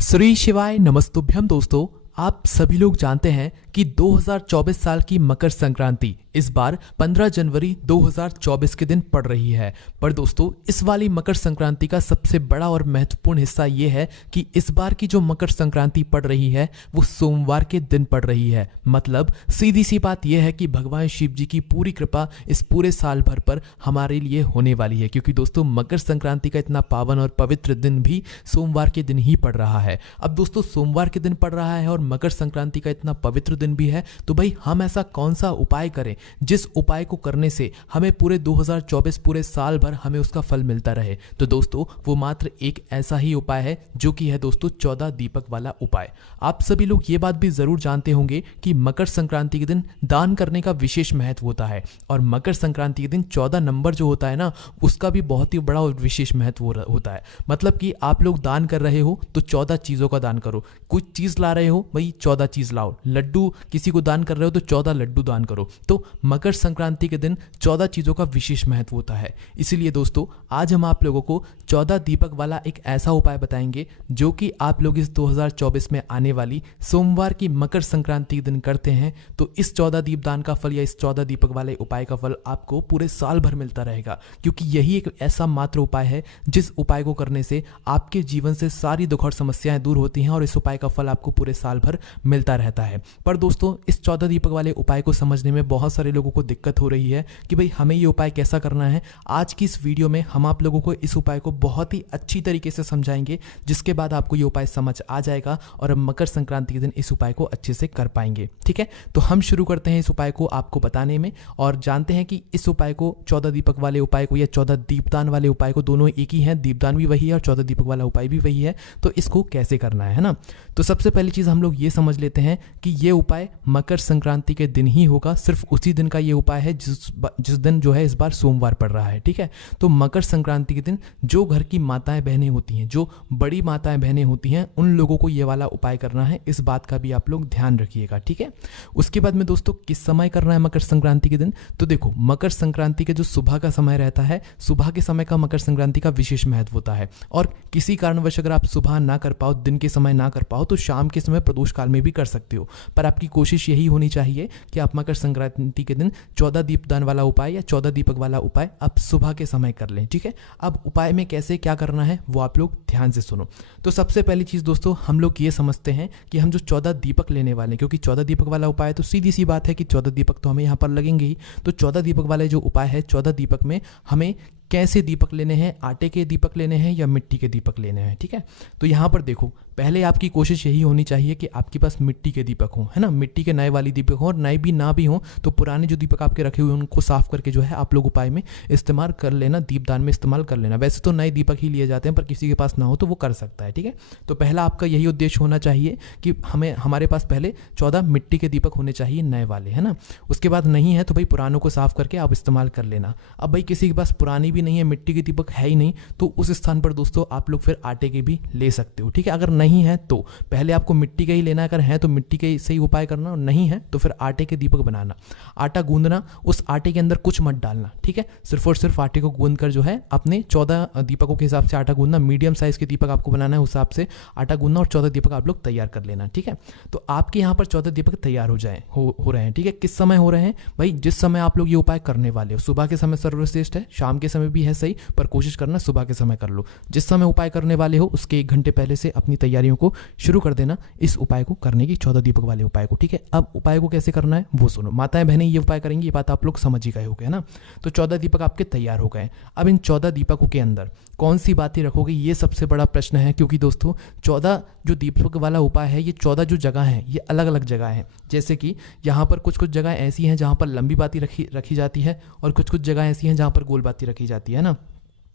श्री शिवाय नमस्तुभ्यम। दोस्तों, आप सभी लोग जानते हैं कि 2024 साल की मकर संक्रांति इस बार 15 जनवरी 2024 के दिन पड़ रही है। पर दोस्तों, इस वाली मकर संक्रांति का सबसे बड़ा और महत्वपूर्ण हिस्सा ये है कि इस बार की जो मकर संक्रांति पड़ रही है वो सोमवार के दिन पड़ रही है। मतलब सीधी सी बात यह है कि भगवान शिव जी की पूरी कृपा इस पूरे साल भर पर हमारे लिए होने वाली है, क्योंकि दोस्तों मकर संक्रांति का इतना पावन और पवित्र दिन भी सोमवार के दिन ही पड़ रहा है। अब दोस्तों, सोमवार के दिन पड़ रहा है और मकर संक्रांति का इतना पवित्र दिन भी है, तो भाई हम ऐसा कौन सा उपाय करें जिस उपाय को करने से हमें पूरे 2024 पूरे साल भर हमें उसका फल मिलता रहे। तो दोस्तों, वो मात्र एक ऐसा ही उपाय है जो कि है दोस्तों 14 दीपक वाला उपाय। आप सभी लोग ये बात भी जरूर जानते होंगे कि मकर संक्रांति के दिन दान करने का विशेष महत्व होता है, और मकर संक्रांति के दिन 14 नंबर जो होता है ना, उसका भी बहुत ही बड़ा और विशेष महत्व होता है। मतलब कि आप लोग दान कर रहे हो तो 14 चीजों का दान करो। कुछ चीज ला रहे हो भाई 14 चीज लाओ। लड्डू किसी को दान कर रहे हो तो 14 लड्डू दान करो। तो मकर संक्रांति के दिन 14 चीजों का विशेष महत्व होता है। इसीलिए दोस्तों, आज हम आप लोगों को 14 दीपक वाला एक ऐसा उपाय बताएंगे जो कि आप लोग इस 2024 में आने वाली सोमवार की मकर संक्रांति के दिन करते हैं तो इस 14 दीप दान का फल या इस 14 दीपक वाले उपाय का फल आपको पूरे साल भर मिलता रहेगा। क्योंकि यही एक ऐसा मात्र उपाय है जिस उपाय को करने से आपके जीवन से सारी दुख और समस्याएं दूर होती हैं और इस उपाय का फल आपको पूरे साल भर मिलता रहता है। पर दोस्तों, इस 14 दीपक वाले उपाय को समझने में बहुत सारे लोगों को दिक्कत हो रही है कि भाई हमें ये उपाय कैसा करना है। आज की इस वीडियो में हम आप लोगों को इस उपाय को बहुत ही अच्छी तरीके से समझाएंगे, जिसके बाद आपको ये उपाय समझ आ जाएगा और हम मकर संक्रांति के दिन इस उपाय को अच्छे से कर पाएंगे। ठीक है, तो हम शुरू करते हैं इस उपाय को आपको बताने में और जानते हैं कि इस उपाय को 14 दीपक वाले उपाय को या 14 दीपदान वाले उपाय को, दोनों एक ही हैं, दीपदान भी वही है और 14 दीपक वाला उपाय भी वही है। तो इसको कैसे करना है ना। तो सबसे पहली चीज हम लोग ये समझ लेते हैं कि ये उपाय मकर संक्रांति के दिन ही होगा। सिर्फ उसी दिन का ये उपाय है जिस दिन जो है इस बार सोमवार पड़ रहा है। ठीक है, तो मकर संक्रांति के दिन जो घर की माताएं बहनें होती हैं, जो बड़ी माताएं बहनें होती हैं, उन लोगों को ये वाला उपाय करना है। इस बात का भी आप लोग ध्यान रखिएगा। ठीक है, उसके बाद में दोस्तों किस समय करना है मकर संक्रांति के दिन। तो देखो, मकर संक्रांति के जो सुबह का समय रहता है, सुबह के समय का मकर संक्रांति का विशेष महत्व होता है। और किसी कारणवश अगर आप सुबह ना कर पाओ, दिन के समय ना कर पाओ, तो शाम के समय प्रदोष काल में भी कर सकते हो। पर आपकी कोशिश यही होनी चाहिए कि आप मकर संक्रांति के दिन 14 दीपदान वाला उपाय या 14 दीपक वाला उपाय आप सुबह के समय कर लें। ठीक है, अब उपाय में कैसे क्या करना है वो आप लोग ध्यान से सुनो। तो सबसे पहली चीज दोस्तों, हम लोग ये समझते हैं कि हम जो 14 दीपक लेने वाले हैं, क्योंकि 14 दीपक वाला उपाय तो सीधी सी बात है कि 14 दीपक तो हमें यहाँ पर लगेंगे ही। तो 14 दीपक वाले जो उपाय है, 14 दीपक में हमें कैसे दीपक लेने हैं, आटे के दीपक लेने हैं या मिट्टी के दीपक लेने हैं। ठीक है, तो यहाँ पर देखो, पहले आपकी कोशिश यही होनी चाहिए कि आपके पास मिट्टी के दीपक हों, है ना। मिट्टी के नए वाली दीपक हों, और नए भी ना भी हों तो पुराने जो दीपक आपके रखे हुए हैं उनको साफ करके जो है आप लोग उपाय में इस्तेमाल कर लेना, दीपदान में इस्तेमाल कर लेना। वैसे तो नए दीपक ही लिए जाते हैं, पर किसी के पास ना हो तो वो कर सकता है। ठीक है, तो पहला आपका यही उद्देश्य होना चाहिए कि हमारे पास पहले 14 मिट्टी के दीपक होने चाहिए, नए वाले, है ना। उसके बाद नहीं है तो भाई पुरानों को साफ करके आप इस्तेमाल कर लेना। अब भाई किसी के पास पुरानी भी नहीं है, मिट्टी के दीपक है ही नहीं, तो उस स्थान पर दोस्तों आप लोग फिर आटे के भी ले सकते हो। ठीक है, अगर नहीं है तो पहले आपको मिट्टी का ही लेना है, अगर है तो मिट्टी के से ही उपाय करना, और नहीं है तो फिर आटे के दीपक बनाना। आटा गूंदना, उस आटे के अंदर कुछ मत डालना। ठीक है, सिर्फ और सिर्फ आटे को गूंद कर जो है अपने 14 दीपकों के हिसाब से आटा गूंदना। मीडियम साइज के दीपक आपको बनाना है, उस हिसाब से आटा गूंदना और 14 दीपक आप लोग तैयार कर लेना। ठीक है, तो आपके यहाँ पर 14 दीपक तैयार हो रहे हैं। ठीक है, किस समय हो रहे हैं भाई, जिस समय आप लोग ये उपाय करने वाले हो। सुबह के समय सर्वश्रेष्ठ है, शाम के समय भी है सही, पर कोशिश करना सुबह के समय कर लो। जिस समय उपाय करने वाले हो उसके 1 घंटे पहले से अपनी तैयारियों को शुरू कर देना, इस उपाय को करने की, 14 दीपक वाले उपाय को। ठीक है, अब उपाय को कैसे करना है वो सुनो। माताएं बहनें ये उपाय करेंगी, ये बात आप लोग समझ ही गए होंगे, है ना। तो 14 दीपक आपके तैयार हो गए। अब इन 14 दीपकों के अंदर कौन सी बातें रखोगे, ये सबसे बड़ा प्रश्न है। क्योंकि दोस्तों 14 जो दीपक वाला उपाय है, ये 14 जो जगह है ये अलग अलग जगह है। जैसे कि यहाँ पर कुछ कुछ जगह ऐसी हैं जहाँ पर लंबी बाती रखी जाती है, और कुछ कुछ जगह ऐसी हैं जहाँ पर गोल बाती रखी जाती है ना।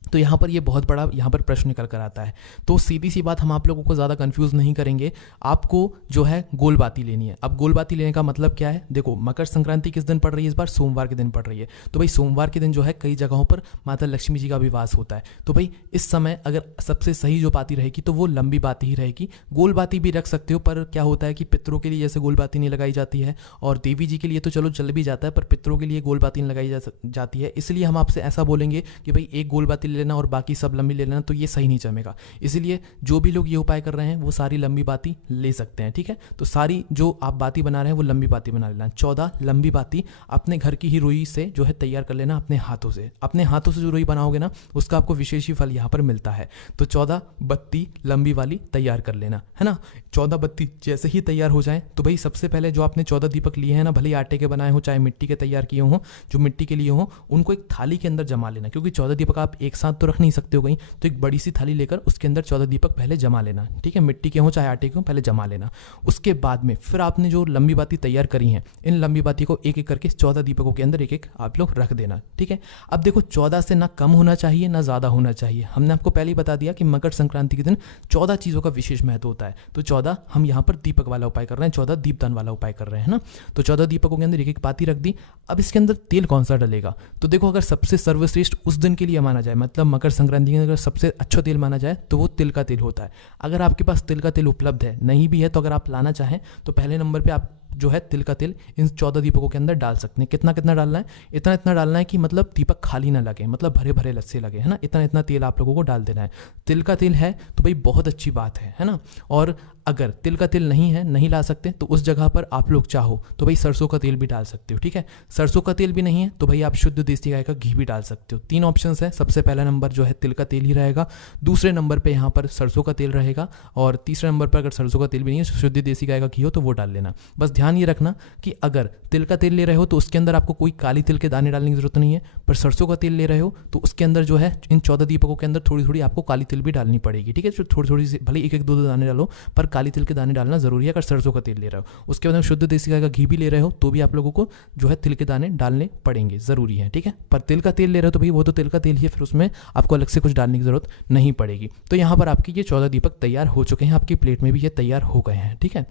तो यहाँ पर ये बहुत बड़ा यहाँ पर प्रश्न निकल कर आता है। तो सीधी सी बात, हम आप लोगों को ज़्यादा कंफ्यूज नहीं करेंगे, आपको जो है गोल बाती लेनी है। अब गोल बाती लेने का मतलब क्या है, देखो मकर संक्रांति किस दिन पड़ रही है, इस बार सोमवार के दिन पड़ रही है। तो भाई सोमवार के दिन जो है कई जगहों पर माता लक्ष्मी जी का भी वास होता है। तो भाई इस समय अगर सबसे सही जो बाती रहेगी तो वो लंबी बाती ही रहेगी। गोल बाती भी रख सकते हो, पर क्या होता है कि पितरों के लिए जैसे गोल बाती नहीं लगाई जाती है, और देवी जी के लिए तो चलो चल भी जाता है, पर पितरों के लिए गोल बाती नहीं लगाई जाती है। इसलिए हम आपसे ऐसा बोलेंगे कि भाई एक गोल बाती ले लेना और बाकी सब लंबी ले लेना, तो ये सही नहीं जमेगा। इसीलिए जो भी लोग ये उपाय कर रहे हैं वो सारी लंबी बाती ले सकते हैं, ठीक है। तो सारी जो आप बाती बना रहे हैं वो लंबी बाती बना लेना। 14 लंबी बाती अपने घर की ही रुई से जो है तैयार कर लेना अपने हाथों से। अपने हाथों से जो रुई बनाओगे ना उसका आपको विशेष ही फल यहाँ पर मिलता है। तो 14 बत्ती लंबी वाली तैयार कर लेना, है ना। 14 बत्ती जैसे ही तैयार हो जाए तो भाई सबसे पहले जो आपने 14 दीपक लिए हैं ना, भले ही आटे के बनाए हो चाहे मिट्टी के तैयार किए हों, जो मिट्टी के लिए हों उनको एक थाली के अंदर जमा लेना, क्योंकि 14 दीपक आप एक साथ तो रख नहीं सकते हो कहीं, तो एक बड़ी सी थाली लेकर उसके अंदर 14 दीपक पहले जमा लेना, ठीक है। मिट्टी के हों चाहे आटे के हों, पहले जमा लेना। उसके बाद में फिर आपने जो लंबी बाती तैयार करी हैं, इन लंबी बाती को एक एक करके 14 दीपकों के अंदर एक एक आप लोग रख देना, ठीक है। अब देखो 14 से ना कम होना चाहिए ना ज़्यादा होना चाहिए। हमने आपको पहले ही बता दिया कि मकर संक्रांति के दिन 14 चीज़ों का विशेष महत्व होता है। तो 14 हम यहाँ पर दीपक वाला उपाय कर रहे हैं, 14 दीपदान वाला उपाय कर रहे हैं ना। तो 14 दीपकों के अंदर एक एक बाती रख दी। अब इसके अंदर तेल कौन सा डलेगा, तो देखो अगर सबसे सर्वश्रेष्ठ उस दिन के लिए माना जाए, मतलब मकर संक्रांति के अगर सबसे अच्छा तेल माना जाए तो वो तिल का तेल होता है। अगर आपके पास तिल का तेल उपलब्ध है, नहीं भी है तो अगर आप लाना चाहें तो पहले नंबर पे आप जो है तिल का तेल इन 14 दीपकों के अंदर डाल सकते हैं। कितना कितना डालना है, इतना इतना डालना है कि मतलब दीपक खाली ना लगे, मतलब भरे भरे लस्से लगे, है ना। इतना इतना तेल आप लोगों को डाल देना है। तिल का तेल है तो भाई बहुत अच्छी बात है ना। और अगर तिल का तेल नहीं है, नहीं ला सकते, तो उस जगह पर आप लोग चाहो तो भाई सरसों का तेल भी डाल सकते हो, ठीक है। सरसों का तेल भी नहीं है तो भाई आप शुद्ध देसी गाय का घी भी डाल सकते हो। 3 ऑप्शंस हैं। सबसे पहला नंबर जो है तिल का तेल ही रहेगा, दूसरे नंबर पे यहाँ पर सरसों का तेल रहेगा, और तीसरे नंबर पर अगर सरसों का तेल भी नहीं है, शुद्ध देसी गाय का घी हो तो वो डाल लेना। बस ध्यान ये रखना कि अगर तिल का तेल ले रहे हो तो उसके अंदर आपको कोई काली तिल के दाने डालने की जरूरत नहीं है, पर सरसों का तेल ले रहे हो तो उसके अंदर जो है इन 14 दीपकों के अंदर थोड़ी थोड़ी आपको काली तिल भी डालनी पड़ेगी, ठीक है। जो थोड़ी थोड़ी सी भले एक एक दो दाने डालो, पर काली तिल के दाने डालना जरूरी है अगर सरसों का तेल ले रहे हो। उसके बाद में शुद्ध देसी गाय का घी भी ले रहे हो तो भी आप लोगों को जो है तिल के दाने डालने पड़ेंगे, जरूरी है, ठीक है। पर तिल का तेल ले रहे हो तो भाई वो तो तिल का तेल ही है, फिर उसमें आपको अलग से कुछ डालने की जरूरत नहीं पड़ेगी। तो यहाँ पर आपके ये 14 दीपक तैयार हो चुके हैं, आपकी प्लेट में भी ये तैयार हो गए हैं, ठीक है।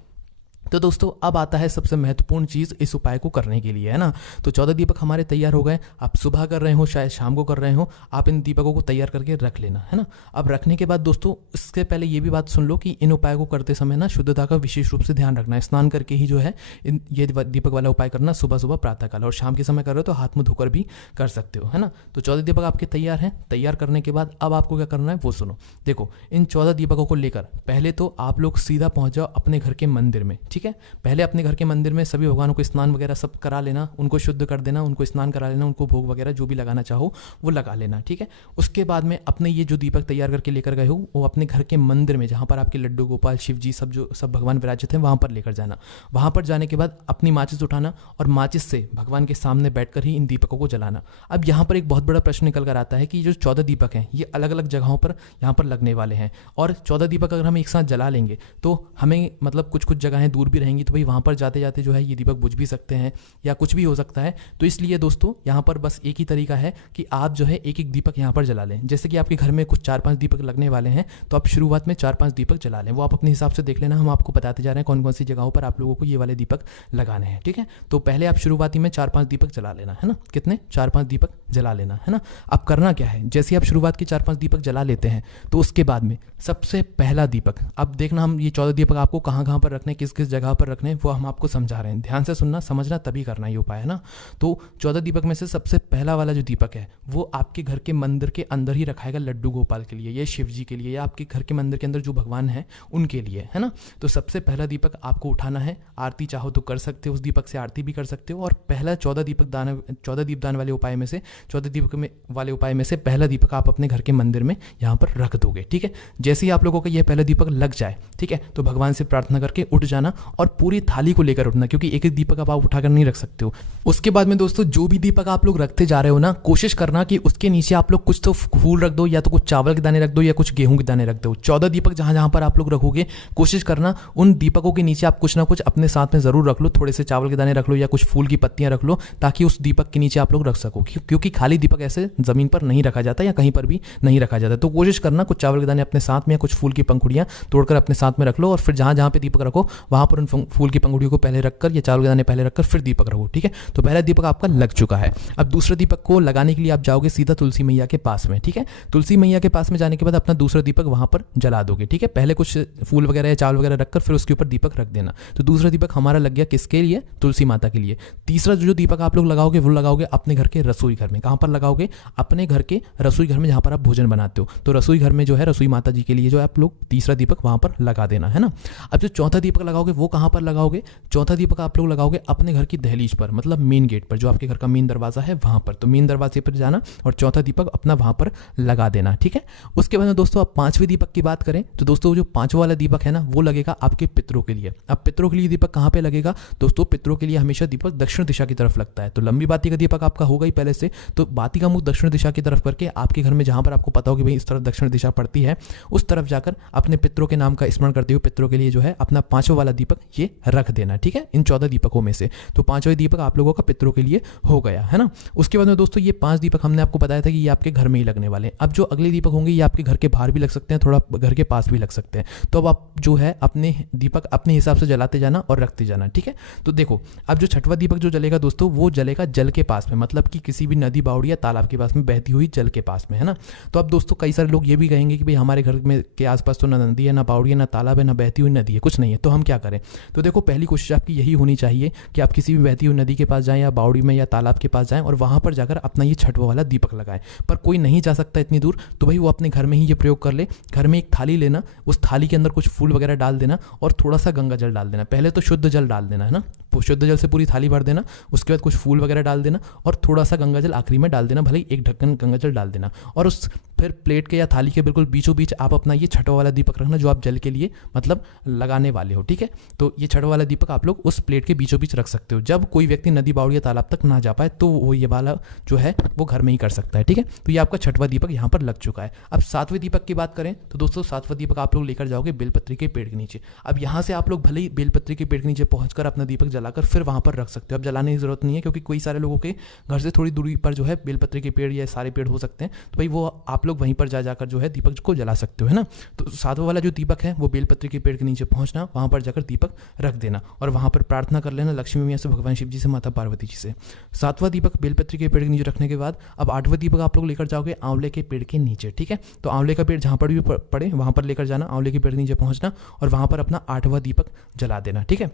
तो दोस्तों अब आता है सबसे महत्वपूर्ण चीज़ इस उपाय को करने के लिए, है ना। तो 14 दीपक हमारे तैयार हो गए। आप सुबह कर रहे हो शायद शाम को कर रहे हो, आप इन दीपकों को तैयार करके रख लेना, है ना। अब रखने के बाद दोस्तों इससे पहले ये भी बात सुन लो कि इन उपाय को करते समय ना शुद्धता का विशेष रूप से ध्यान रखना है। स्नान करके ही जो है ये दीपक वाला उपाय करना, सुबह सुबह प्रातःकाल, और शाम के समय कर रहे हो तो हाथ मुँह धोकर भी कर सकते हो, है ना। तो 14 दीपक आपके तैयार हैं। तैयार करने के बाद अब आपको क्या करना है वो सुनो। देखो इन 14 दीपकों को लेकर पहले तो आप लोग सीधा पहुँच जाओ अपने घर के मंदिर में, ठीक है। पहले अपने घर के मंदिर में सभी भगवानों को स्नान वगैरह सब करा लेना, उनको शुद्ध कर देना, उनको स्नान करा लेना, उनको भोग वगैरह जो भी लगाना चाहो वो लगा लेना, ठीक है। उसके बाद में अपने ये जो दीपक तैयार करके लेकर गए हो वो अपने घर के मंदिर में, जहाँ पर आपके लड्डू गोपाल शिव जी सब भगवान विराजित हैं, वहाँ पर लेकर जाना। वहाँ पर जाने के बाद अपनी माचिस उठाना और माचिस से भगवान के सामने बैठकर ही इन दीपकों को जलाना। अब यहाँ पर एक बहुत बड़ा प्रश्न निकल कर आता है कि जो 14 दीपक हैं ये अलग अलग जगहों पर यहाँ पर लगने वाले हैं, और 14 दीपक अगर हम एक साथ जला लेंगे तो हमें मतलब कुछ कुछ जगहें दूर भी रहेंगी, तो भाई वहाँ पर जाते जाते जो है ये दीपक बुझ भी सकते हैं या कुछ भी हो सकता है। तो इसलिए दोस्तों यहाँ पर बस एक ही तरीका है कि आप जो है एक एक दीपक यहाँ पर जला लें। जैसे कि आपके घर में कुछ 4-5 दीपक लगने वाले हैं तो आप शुरुआत में 4-5 दीपक जला लें, वो आप अपने हिसाब से देख लेना। हम आपको बताते जा रहे हैं कौन कौन सी जगहों पर आप लोगों को ये वाले दीपक लगाने हैं, ठीक है। तो पहले आप शुरुआती में 4-5 दीपक जला लेना, है ना। कितने? 4-5 दीपक जला लेना, है ना। अब करना क्या है, जैसे आप शुरुआत के 4-5 दीपक जला लेते हैं तो उसके बाद में सबसे पहला दीपक, अब देखना हम ये 14 दीपक आपको कहाँ कहाँ पर रखने, किस किस जगह पर रखने, वो हम आपको समझा रहे हैं। ध्यान से सुनना, समझना, तभी करना ये उपाय, है ना। तो 14 दीपक में से सबसे पहला वाला जो दीपक है वो आपके घर के मंदिर के अंदर ही रखाएगा, लड्डू गोपाल के लिए या शिव जी के लिए या आपके घर के मंदिर के अंदर जो भगवान हैं उनके लिए, है ना। तो सबसे पहला दीपक आपको उठाना है। आरती चाहो तो कर सकते हो, उस दीपक से आरती भी कर सकते हो। और पहला 14 दीपदान वाले उपाय में से 14 दीपक वाले उपाय में से पहला दीपक आप अपने घर के मंदिर में यहाँ पर रख दोगे, ठीक है। जैसे ही आप लोगों का यह पहला दीपक लग जाए, ठीक है, तो भगवान से प्रार्थना करके उठ जाना और पूरी थाली को लेकर उठना, क्योंकि एक एक दीपक आप उठाकर नहीं रख सकते हो। उसके बाद में दोस्तों जो भी दीपक आप लोग रखते जा रहे हो ना, कोशिश करना कि उसके नीचे आप लोग कुछ तो फूल रख दो, या तो कुछ चावल के दाने रख दो या कुछ गेहूं के दाने रख दो। 14 दीपक जहां जहां पर आप लोग रखोगे कोशिश करना उन दीपकों के नीचे आप कुछ ना कुछ अपने साथ में जरूर रख लो। थोड़े से चावल के दाने रख लो या कुछ फूल की पत्तियां रख लो, ताकि उस दीपक के नीचे आप लोग रख सको, क्योंकि खाली दीपक ऐसे जमीन पर नहीं रखा जाता या कहीं पर भी नहीं रखा जाता। तो कोशिश करना कुछ चावल के दाने अपने साथ में या कुछ फूल की पंखुड़ियां तोड़कर अपने साथ में रख लो, और फिर जहां जहां पे दीपक रखो वहां पर उन फूल की पंखुड़ियों को पहले रखकर या चावल के दाने पहले रखकर फिर दीपक रखो, ठीक है। तो पहला दीपक आपका लग चुका है। अब दूसरे दीपक को लगाने के लिए आप जाओगे सीधा तुलसी मैया के पास में, ठीक है। तुलसी मैया के पास में जाने के बाद अपना दूसरा दीपक वहां पर जला दोगे, ठीक है। पहले कुछ फूल वगैरह या चावल वगैरह रखकर फिर उसके ऊपर दीपक रख देना। तो दूसरा दीपक हमारा लग गया किसके लिए? तुलसी माता के लिए। तीसरा जो दीपक आप लोग लगाओगे वो लगाओगे अपने घर के रसोई घर में। कहां पर लगाओगे? अपने घर के रसोई घर में, जहां पर आप भोजन बनाते हो। तो रसोई घर में जो है रसोई माता जी के लिए जो आप लोग तीसरा दीपक वहां पर लगा देना, है ना। अब जो चौथा दीपक लगाओगे वो कहां पर लगाओगे? चौथा दीपक आप लोग लगाओगे अपने घर की दहलीज पर, मतलब मेन गेट पर, जो आपके घर का मेन दरवाजा है वहां पर। तो मेन दरवाजे पर जाना और चौथा दीपक अपना वहां पर लगा देना, ठीक है। उसके बाद में दोस्तों आप पांचवें दीपक की बात करें तो दोस्तों जो पांचवा वाला दीपक है ना वो लगेगा आपके पितरों के लिए। अब पितरों के लिए दीपक कहां पे लगेगा? दोस्तों पितरों के लिए हमेशा दीपक दक्षिण दिशा की तरफ लगता है। तो लंबी बाती का दीपक आपका होगा ही पहले से, तो बाती का मुख दक्षिण दिशा की तरफ करके आपके घर में जहां पर आपको पता हो कि भाई इस तरफ दक्षिण दिशा पड़ती है, उस तरफ जाकर अपने पितरों के नाम का स्मरण करते हुए पितरों के लिए जो है अपना पांचवा वाला दीपक ये रख देना, ठीक है, इन 14 दीपकों में से। तो पांचवें दीपक आप लोगों का पितरों के लिए हो गया, है ना। उसके बाद में दोस्तों ये 5 दीपक हमने आपको बताया था कि ये आपके घर में ही लगने वाले हैं। अब जो अगले दीपक होंगे ये आपके घर के बाहर भी लग सकते हैं, थोड़ा घर के पास भी लग सकते हैं। तो अब आप जो है अपने दीपक अपने हिसाब से जलाते जाना और रखते जाना, ठीक है। तो देखो अब जो छठवां दीपक जो जलेगा दोस्तों वो जलेगा जल के पास में, मतलब कि किसी भी नदी बावड़ी या तालाब के पास में बहती हुई जल के पास में, है ना। तो अब दोस्तों कई सारे लोग ये भी कहेंगे कि भाई हमारे घर में के आसपास तो ना नदी है, ना बावड़ी है, ना तालाब है, ना बहती हुई नदी है, कुछ नहीं है, तो हम क्या करें? तो देखो पहली कोशिश आपकी यही होनी चाहिए कि आप किसी भी बहती हुई नदी के पास जाएं या बावड़ी में या तालाब के पास जाएं और वहां पर जाकर अपना ये छठवां वाला दीपक लगाएं। पर कोई नहीं जा सकता इतनी दूर, तो भाई वो अपने घर में ही ये प्रयोग कर ले। घर में एक थाली लेना, उस थाली के अंदर कुछ फूल वगैरह डाल देना और थोड़ा सा गंगा जल डाल देना। पहले तो शुद्ध जल डाल देना, है ना, शुद्ध जल से पूरी थाली भर देना। उसके बाद कुछ फूल वगैरह डाल देना और थोड़ा सा गंगा जल आखिरी में डाल देना, भले ही एक ढक्कन गंगा जल डाल देना। और उस फिर प्लेट के या थाली के बिल्कुल बीचों बीच आप अपना ये छठवां वाला दीपक रखना जो आप जल के लिए मतलब लगाने वाले हो, ठीक है। तो ये छठवां वाला दीपक आप लोग उस प्लेट के बीचों बीच रख सकते हो। जब कोई व्यक्ति नदी बावड़ी या तालाब तक ना जा पाए तो वो ये वाला जो है वो घर में ही कर सकता है, ठीक है। तो ये आपका छठवां दीपक यहाँ पर लग चुका है। अब सातवें दीपक की बात करें तो दोस्तों सातवां दीपक आप लोग लेकर जाओगे बेलपत्री के पेड़ के नीचे। अब यहाँ से आप लोग भले ही बेलपत्री के पेड़ के नीचे पहुंचकर अपना दीपक जलाकर फिर वहां पर रख सकते हो। अब जलाने की जरूरत नहीं है क्योंकि कई सारे लोगों के घर से थोड़ी दूरी पर जो है बेलपत्री के पेड़ या सारे पेड़ हो सकते हैं, तो भाई वो आप लोग वहीं पर जा जाकर जो है दीपक को जला सकते हो, है ना। तो सातवां वाला जो दीपक है वो बेलपत्री के पेड़ के नीचे पहुंचना, वहां पर जाकर दीपक रख देना और वहां पर प्रार्थना कर लेना लक्ष्मी मैया से, भगवान शिव जी से, माता पार्वती जी से। सातवां दीपक बेलपत्री के पेड़ के नीचे रखने के बाद अब आठवां दीपक आप लोग लेकर जाओगे आंवले के पेड़ के नीचे, ठीक है। तो आंवले का पेड़ जहां पर भी पड़े वहां पर लेकर जाना, आंवले के पेड़ के नीचे पहुंचना और वहां पर अपना आठवां दीपक जला देना, ठीक है।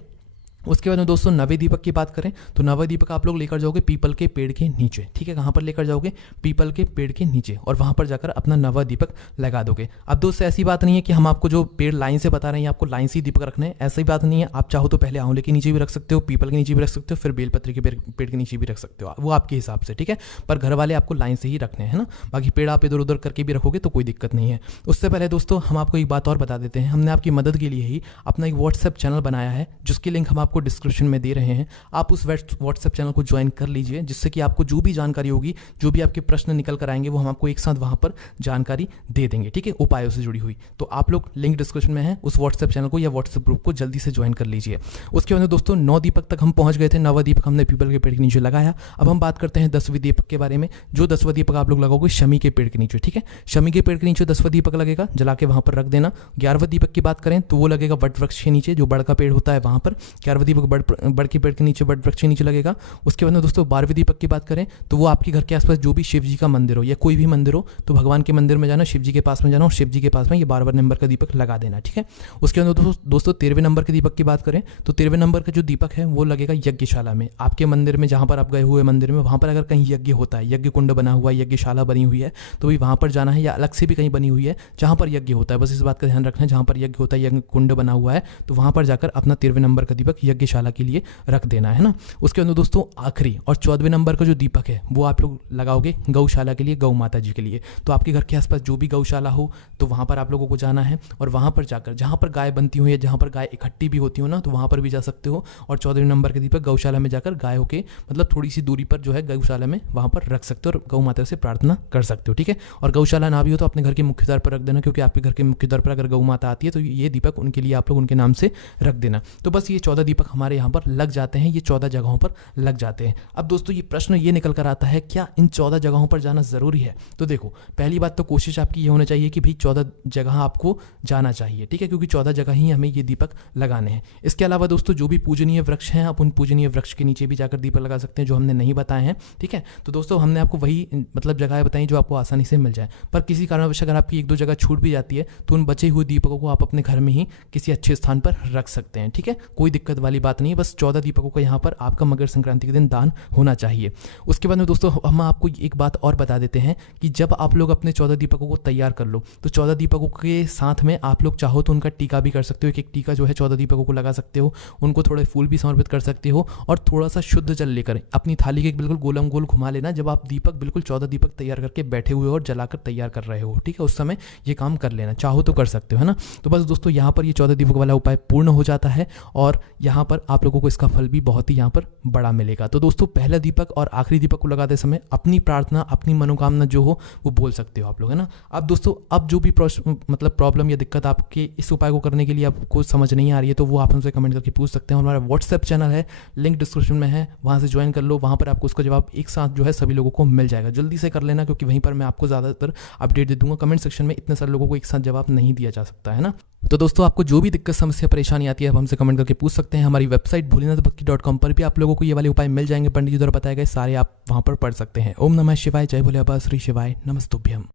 उसके बाद में दोस्तों नवे दीपक की बात करें तो नवे दीपक आप लोग लेकर जाओगे पीपल के पेड़ के नीचे, ठीक है। कहाँ पर लेकर जाओगे? पीपल के पेड़ के नीचे और वहां पर जाकर अपना नवा दीपक लगा दोगे। अब दोस्तों ऐसी बात नहीं है कि हम आपको जो पेड़ लाइन से बता रहे हैं आपको लाइन से ही दीपक रखने हैं, ऐसी बात नहीं है। आप चाहो तो पहले आंवले के नीचे भी रख सकते हो, पीपल के नीचे भी रख सकते हो, फिर बेलपत्री के पेड़ के नीचे भी रख सकते हो, वो आपके हिसाब से, ठीक है। पर घर वाले आपको लाइन से ही रखने हैं ना, बाकी पेड़ आप इधर उधर करके भी रखोगे तो कोई दिक्कत नहीं है। उससे पहले दोस्तों हम आपको एक बात और बता देते हैं, हमने आपकी मदद के लिए ही अपना एक व्हाट्सएप चैनल बनाया है जिसकी लिंक हम आपको डिस्क्रिप्शन में दे रहे हैं। आप उस व्हाट्सएप चैनल को ज्वाइन कर लीजिए जिससे कि आपको जो भी जानकारी होगी, जो भी आपके प्रश्न निकल कर आएंगे वो हम आपको एक साथ वहां पर जानकारी दे देंगे, ठीक है, उपायों से जुड़ी हुई। तो आप लोग लिंक डिस्क्रिप्शन में है, उस व्हाट्सएप चैनल को या व्हाट्सएप ग्रुप को जल्दी से ज्वाइन कर लीजिए। उसके बाद दोस्तों 9 दीपक तक हम पहुंच गए थे, 9वां दीपक हमने पीपल के पेड़ के नीचे लगाया। अब हम बात करते हैं 10वें दीपक के बारे में। जो 10वां दीपक आप लोग लगाओगे शमी के पेड़ के नीचे, ठीक है। शमी के पेड़ के नीचे 10वां दीपक लगेगा, जला के वहां पर रख देना। 11वां दीपक की बात करें तो वो लगेगा वट वृक्ष के नीचे, जो बड़ का पेड़ होता है वहां पर। 11वां दीपक बड़ के पेड़ के नीचे, बड़ वृक्ष के नीचे लगेगा। उसके बाद दोस्तों 12वें दीपक की बात करें तो वो आपके घर के आसपास जो भी शिव जी का मंदिर हो या कोई भी मंदिर हो तो भगवान के मंदिर में जाना, शिव जी के पास में जाना और शिव जी के पास में ये 12वें नंबर का दीपक लगा देना, ठीक है। उसके बाद दोस्तों 13वें नंबर के दीपक की बात करें तो 13वें नंबर का जो दीपक है वो लगेगा यज्ञशाला में। आपके मंदिर में जहां पर आप गए हुए मंदिर में वहां पर अगर कहीं यज्ञ होता है, यज्ञ कुंड बना हुआ है, यज्ञशाला बनी हुई है, तो भी वहां पर जाना है, या अलग से भी कहीं बनी हुई है जहां पर यज्ञ होता है, बस इस बात का ध्यान रखना है। जहां पर यज्ञ होता है, यज्ञ कुंड बना हुआ है, तो वहां पर जाकर अपना 13वें नंबर का दीपक यज्ञशाला के लिए रख देना है ना। उसके बाद दोस्तों आखिरी और 14वें नंबर का जो दीपक है वो आप लोग लगाओगे गौशाला के लिए, गौ माता जी के लिए। तो आपके घर के आसपास जो भी गौशाला हो तो वहां पर आप लोगों को जाना है और वहां पर जाकर जहां पर गाय बनती हो या जहां पर गाय इकट्ठी भी होती हो ना, तो वहां पर भी जा सकते हो। और 14वें नंबर के दीपक गौशाला में जाकर गायों के मतलब थोड़ी सी दूरी पर जो है गौशाला में वहां पर रख सकते हो और गौ माता से प्रार्थना कर सकते हो, ठीक है। और गौशाला ना भी हो तो अपने घर के मुख्य द्वार पर रख देना, क्योंकि आपके घर के मुख्य द्वार पर अगर गौ माता आती है तो ये दीपक उनके लिए आप लोग उनके नाम से रख देना। तो बस ये 14 दीपक हमारे यहाँ पर लग जाते हैं, ये 14 जगहों पर लग जाते हैं। अब दोस्तों ये प्रश्न ये निकल कर आता है, क्या इन 14 जगहों पर जाना ज़रूरी है? तो देखो, पहली बात तो कोशिश आपकी ये होनी चाहिए कि भाई 14 जगह आपको जाना चाहिए, ठीक है, क्योंकि 14 जगह ही हमें ये दीपक लगाने हैं। इसके अलावा दोस्तों जो भी पूजनीय वृक्ष हैं, आप उन पूजनीय वृक्ष के नीचे भी जाकर दीपक लगा सकते हैं, जो हमने नहीं बताए हैं, ठीक है। तो दोस्तों हमने आपको वही मतलब जगह बताई जो आपको आसानी से मिल जाए, पर किसी कारणवश अगर आपकी 1-2 जगह छूट भी जाती है तो उन बचे हुए दीपकों को आप अपने घर में ही किसी अच्छे स्थान पर रख सकते हैं, ठीक है, कोई दिक्कत वाली बात नहीं है। बस 14 दीपकों का यहाँ पर आपका मकर संक्रांति के दिन दान होना चाहिए। उसके बाद में दोस्तों हम आपको एक बात और बता देते हैं कि जब आप लोग अपने 14 दीपकों को तैयार कर लो तो 14 दीपकों के साथ में आप लोग चाहो तो उनका टीका भी कर सकते हो, एक टीका जो है 14 दीपकों को लगा सकते हो, उनको थोड़े फूल भी समर्पित कर सकते हो और थोड़ा सा शुद्ध जल लेकर अपनी थाली के बिल्कुल गोलम गोल घुमा लेना जब आप दीपक बिल्कुल 14 दीपक तैयार करके बैठे हुए और जलाकर तैयार कर रहे हो, ठीक है, उस समय ये काम कर लेना, चाहो तो कर सकते हो, है ना। तो बस दोस्तों यहाँ पर ये 14 दीपक वाला उपाय पूर्ण हो जाता है और यहाँ पर आप लोगों को इसका फल भी बहुत ही यहाँ पर बड़ा मिलेगा। तो दोस्तों पहला दीपक और आखिरी दीपक को लगाते समय अपनी प्रार्थना, अपनी मनोकामना जो हो वो बोल सकते हो आप लोग, है ना। अब दोस्तों अब जो भी मतलब प्रॉब्लम या दिक्कत आपके इस उपाय को करने के लिए आपको समझ नहीं आ रही है तो वो आप हमसे कमेंट करके पूछ सकते हैं। हमारा व्हाट्सएप चैनल है, लिंक डिस्क्रिप्शन में है, वहाँ से ज्वाइन कर लो, वहाँ पर आपको उसका जवाब एक साथ जो है सभी लोगों को मिल जाएगा। जल्दी से कर लेना क्योंकि वहीं पर मैं आपको ज़्यादातर अपडेट दे दूंगा। कमेंट सेक्शन में इतने सारे लोगों को एक साथ जवाब नहीं दिया जा सकता, है ना। तो दोस्तों आपको जो भी दिक्कत, समस्या, परेशानी आती है आप हमसे कमेंट करके पूछ सकते हैं। हमारी वेबसाइट भोलेनाथभक्ति.com पर भी आप लोगों को ये वाले उपाय मिल जाएंगे, पंडित जी द्वारा बताए गए सारे आप वहाँ पर पढ़ सकते हैं। ओम नमः शिवाय, जय भोले बाबा, श्री शिवाय, नमस्तुभ्यम।